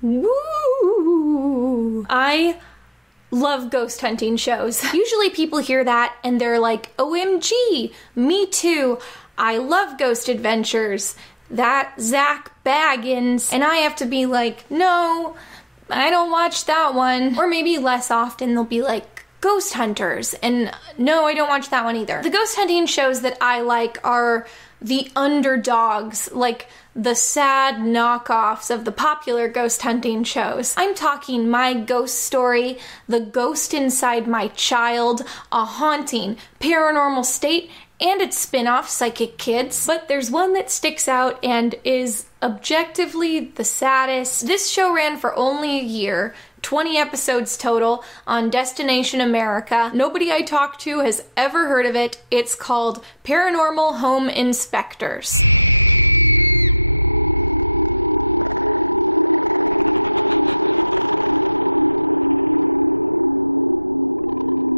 Woo! I love ghost hunting shows. Usually people hear that and they're like, OMG, me too. I love Ghost Adventures. That Zach Baggins. And I have to be like, no, I don't watch that one. Or maybe less often they'll be like, Ghost Hunters. And no, I don't watch that one either. The ghost hunting shows that I like are the underdogs, like the sad knockoffs of the popular ghost hunting shows. I'm talking My Ghost Story, The Ghost Inside My Child, A Haunting, Paranormal State, and its spin-off, Psychic Kids. But there's one that sticks out and is objectively the saddest. This show ran for only a year, 20 episodes total, on Destination America. Nobody I talked to has ever heard of it. It's called Paranormal Home Inspectors.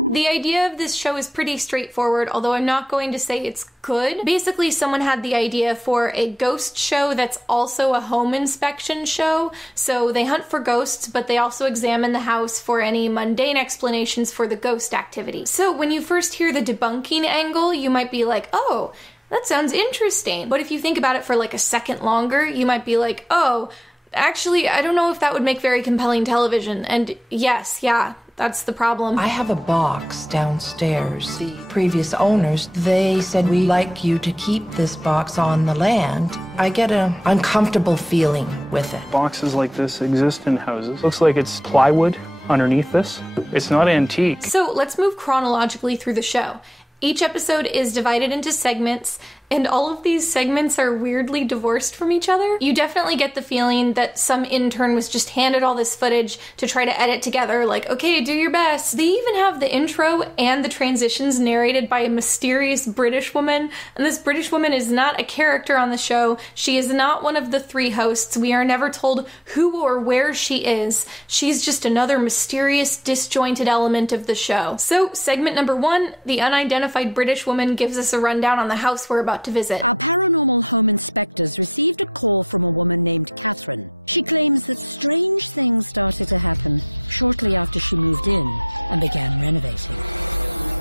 The idea of this show is pretty straightforward, although I'm not going to say it's good. Basically, someone had the idea for a ghost show that's also a home inspection show. So they hunt for ghosts, but they also examine the house for any mundane explanations for the ghost activity. So when you first hear the debunking angle, you might be like, oh, that sounds interesting. But if you think about it for like a second longer, you might be like, oh, actually, I don't know if that would make very compelling television. And yes, yeah, that's the problem. I have a box downstairs. The previous owners, they said, we like you to keep this box on the land. I get an uncomfortable feeling with it. Boxes like this exist in houses. Looks like it's plywood underneath this. It's not antique. So let's move chronologically through the show. Each episode is divided into segments, and all of these segments are weirdly divorced from each other. You definitely get the feeling that some intern was just handed all this footage to try to edit together, like, okay, do your best. They even have the intro and the transitions narrated by a mysterious British woman, and this British woman is not a character on the show. She is not one of the three hosts. We are never told who or where she is. She's just another mysterious, disjointed element of the show. So, segment number 1, the unidentified British woman gives us a rundown on the house we're about to visit.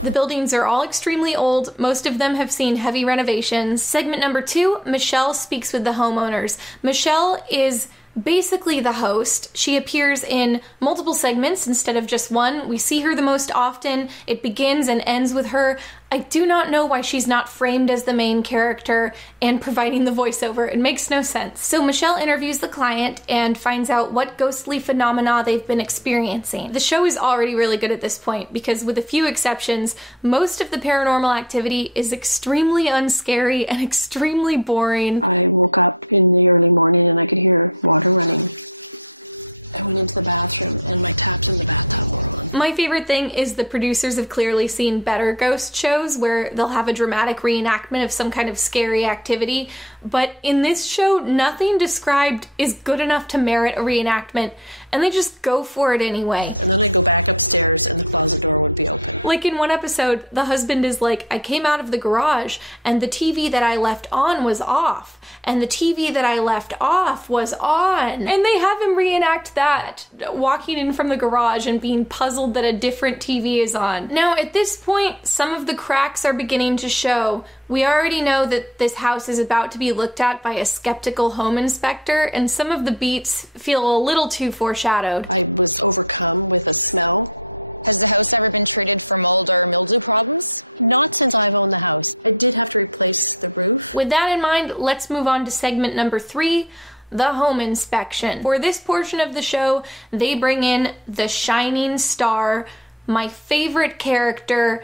The buildings are all extremely old. Most of them have seen heavy renovations. Segment number 2, Michelle speaks with the homeowners. Michelle is basically the host. She appears in multiple segments instead of just one. We see her the most often. It begins and ends with her. I do not know why she's not framed as the main character and providing the voiceover. It makes no sense. So Michelle interviews the client and finds out what ghostly phenomena they've been experiencing. The show is already really good at this point because, with a few exceptions, most of the paranormal activity is extremely unscary and extremely boring. My favorite thing is the producers have clearly seen better ghost shows where they'll have a dramatic reenactment of some kind of scary activity, but in this show, nothing described is good enough to merit a reenactment, and they just go for it anyway. Like in one episode, the husband is like, I came out of the garage and the TV that I left on was off. And the TV that I left off was on. And they have him reenact that, walking in from the garage and being puzzled that a different TV is on. Now, at this point, some of the cracks are beginning to show. We already know that this house is about to be looked at by a skeptical home inspector, and some of the beats feel a little too foreshadowed. With that in mind, let's move on to segment number 3, the home inspection. For this portion of the show, they bring in the shining star, my favorite character,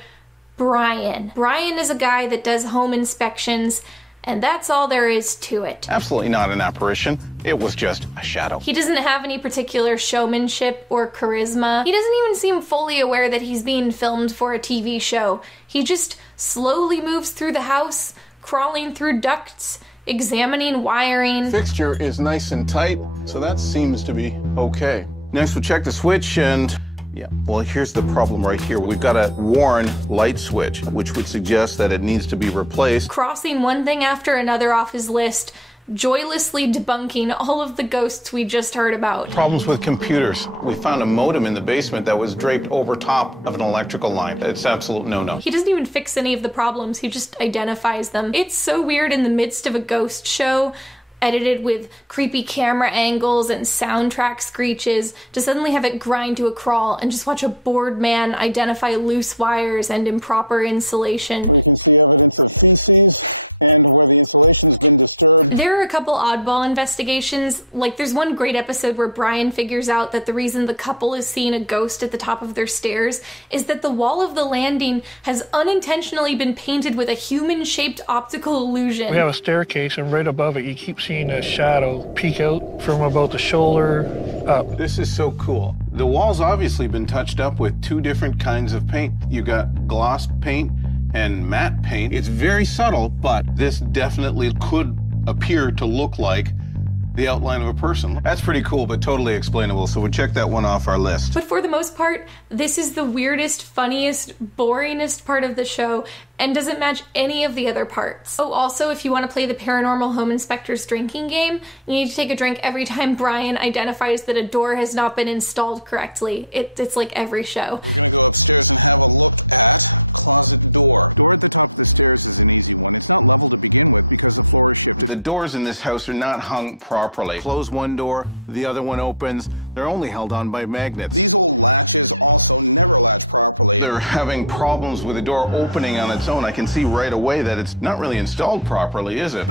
Brian. Brian is a guy that does home inspections, and that's all there is to it. Absolutely not an apparition. It was just a shadow. He doesn't have any particular showmanship or charisma. He doesn't even seem fully aware that he's being filmed for a TV show. He just slowly moves through the house, crawling through ducts, examining wiring. Fixture is nice and tight, so that seems to be okay. Next we'll check the switch and, yeah, well, here's the problem right here. We've got a worn light switch, which would suggest that it needs to be replaced. Crossing one thing after another off his list, joylessly debunking all of the ghosts we just heard about. Problems with computers. We found a modem in the basement that was draped over top of an electrical line. It's absolute no-no. He doesn't even fix any of the problems, he just identifies them. It's so weird in the midst of a ghost show, edited with creepy camera angles and soundtrack screeches, to suddenly have it grind to a crawl and just watch a bored man identify loose wires and improper insulation. There are a couple oddball investigations, like there's one great episode where Brian figures out that the reason the couple is seeing a ghost at the top of their stairs is that the wall of the landing has unintentionally been painted with a human-shaped optical illusion. We have a staircase, and right above it you keep seeing a shadow peek out from about the shoulder up. This is so cool. The wall's obviously been touched up with 2 different kinds of paint. You got gloss paint and matte paint. It's very subtle, but this definitely could appear to look like the outline of a person. That's pretty cool, but totally explainable, so we'll check that one off our list. But for the most part, this is the weirdest, funniest, boringest part of the show, and doesn't match any of the other parts. Oh, also, if you want to play the Paranormal Home Inspector's drinking game, you need to take a drink every time Brian identifies that a door has not been installed correctly. It's like every show. The doors in this house are not hung properly. Close one door, the other one opens. They're only held on by magnets. They're having problems with the door opening on its own. I can see right away that it's not really installed properly, is it?